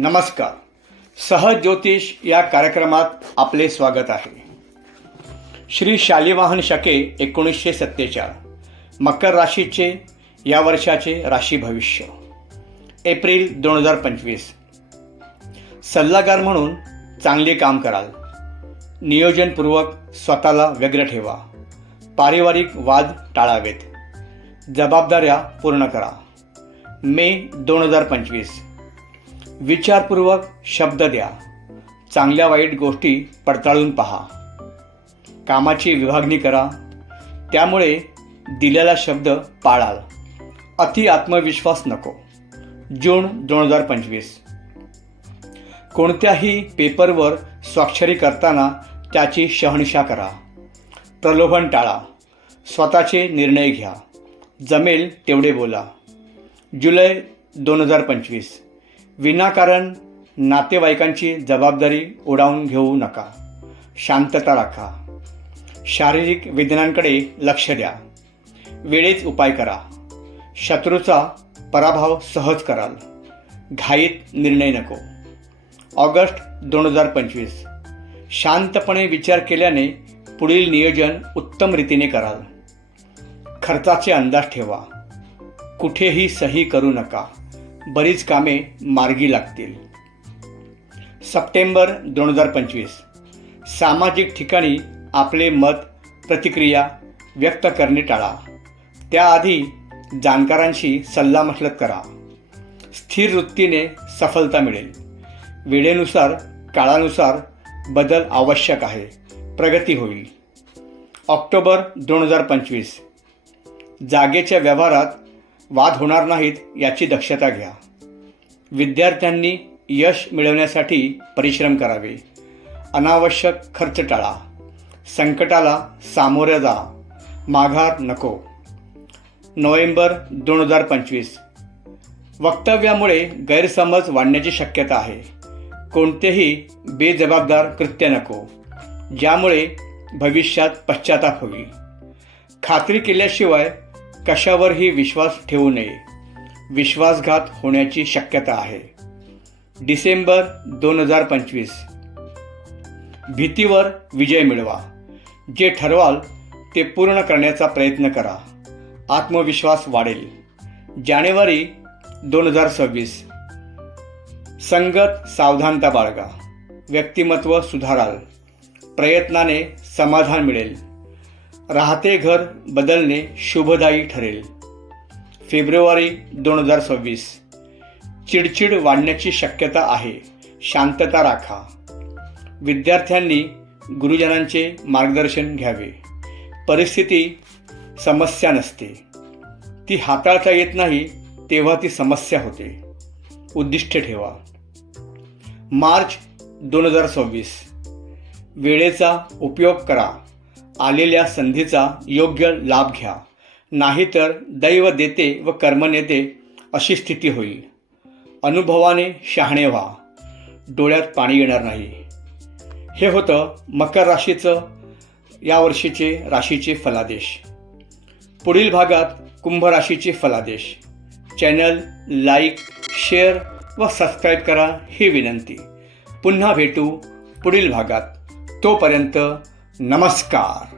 नमस्कार. सहज ज्योतिष या कार्यक्रमात आपले स्वागत आहे. श्री शालिवाहन शके एकोणीसशे सत्तेचाळ. मकर राशीचे या वर्षाचे राशी भविष्य. एप्रिल दोन हजार पंचवीस. सल्लागार म्हणून चांगले काम कराल. नियोजनपूर्वक स्वतःला व्यग्र ठेवा. पारिवारिक वाद टाळावेत. जबाबदाऱ्या पूर्ण करा. मे दोन हजार पंचवीस. विचारपूर्वक शब्द द्या. चांगल्या वाईट गोष्टी पडताळून पहा. कामाची विभागणी करा. त्यामुळे दिलेला शब्द पाळाल. अति आत्मविश्वास नको. जून दोन हजार पंचवीस. कोणत्याही पेपरवर स्वाक्षरी करताना त्याची शहनिशा करा. प्रलोभन टाळा. स्वतःचे निर्णय घ्या. जमेल तेवढे बोला. जुलै दोन हजार पंचवीस. विनाकारण नातेवाईकांची जबाबदारी उडावून घेऊ नका. शांतता राखा. शारीरिक वेदनांकडे लक्ष द्या. वेळेत उपाय करा. शत्रूचा पराभव सहज कराल. घाईत निर्णय नको. ऑगस्ट दोन हजार पंचवीस. शांतपणे विचार केल्याने पुढील नियोजन उत्तम रीतीने कराल. खर्चाचे अंदाज ठेवा. कुठेही सही करू नका. बरीच कामे मार्गी लागतील. सप्टेंबर दोन हजार पंचवीस. सामाजिक ठिकाणी आपले मत प्रतिक्रिया व्यक्त करणे टाळा. त्याआधी जाणकारांशी सल्लामसलत करा. स्थिर वृत्तीने सफलता मिळेल. वेळेनुसार काळानुसार बदल आवश्यक आहे. प्रगती होईल. ऑक्टोबर दोन हजार पंचवीस. जागेच्या व्यवहारात वाद होणार नाहीत याची दक्षता घ्या. विद्यार्थ्यांनी यश मिळवण्यासाठी परिश्रम करावे. अनावश्यक खर्च टाळा. संकटाला सामोरे जा. माघार नको. नोव्हेंबर दोन हजार पंचवीस. वक्तव्यामुळे गैरसमज वाढण्याची शक्यता आहे. कोणतेही बेजबाबदार कृत्य नको. ज्यामुळे भविष्यात पश्चाताप होईल. खात्री केल्याशिवाय कशावरही विश्वास ठेवू नये. विश्वासघात होण्याची शक्यता आहे. डिसेंबर दोन हजार पंचवीस. भीतीवर विजय मिळवा. जे ठरवाल ते पूर्ण करण्याचा प्रयत्न करा. आत्मविश्वास वाढेल. जानेवारी दोन हजार सव्वीस. संगत सावधानता बाळगा. व्यक्तिमत्व सुधाराल. प्रयत्नाने समाधान मिळेल. राहते घर बदलणे शुभदायी ठरेल. फेब्रुवारी दोन हजार सव्वीस. चिडचिड वाढण्याची शक्यता आहे. शांतता राखा. विद्यार्थ्यांनी गुरुजनांचे मार्गदर्शन घ्यावे. परिस्थिती समस्या नसते. ती हाताळता येत नाही तेव्हा ती समस्या होते. उद्दिष्ट ठेवा. मार्च दोन हजार सव्वीस. वेळेचा उपयोग करा. आलेल्या संधीचा योग्य लाभ घ्या. नाहीतर दैव देते व कर्म नेते अशी स्थिती होईल. अनुभवाने शहाणे व्हा. डोळ्यात पाणी येणार नाही. हे होतं मकर राशीचं यावर्षीचे राशीचे फलादेश. पुढील भागात कुंभ राशीचे फलादेश. चॅनल लाईक शेअर व सबस्क्राईब करा ही विनंती. पुन्हा भेटू पुढील भागात. तोपर्यंत नमस्कार.